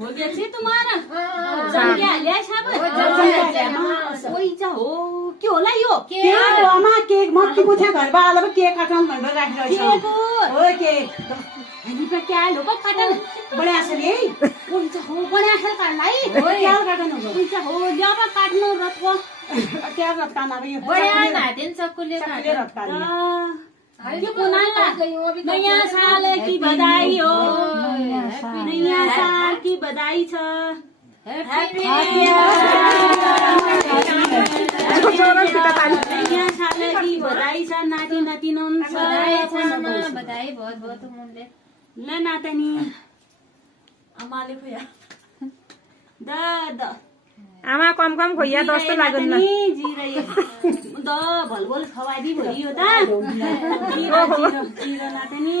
हो गया जी तुम्हारा जम गया लिया सब ओइ जा हो के होला यो केक आमा केक मक्की पुछ्या घरमा आएर केक काटौँ भनेर राखिरहेको छ केक हो केक हामी पे क्या लो का काटन बढिया छ नि ओइ जा हो बढिया छ काट्लाई क्या काटन हो ओइ जा हो ल्याब काट्नु रतको क्या रत्कान अब यो बढिया नातिन सबले रत्कान ये कुनाला नया साल की बधाई हो नया साल की बधाई छ हैप्पी नया साल की बधाई छ नाति नातिनों बधाई बहुत बहुत मुंडे ल नातनी अमाले खोया द आमा कम कम खोइया जस्तो लाग्दैन द भलभल खवाइदी भइयो त जिरो नातनी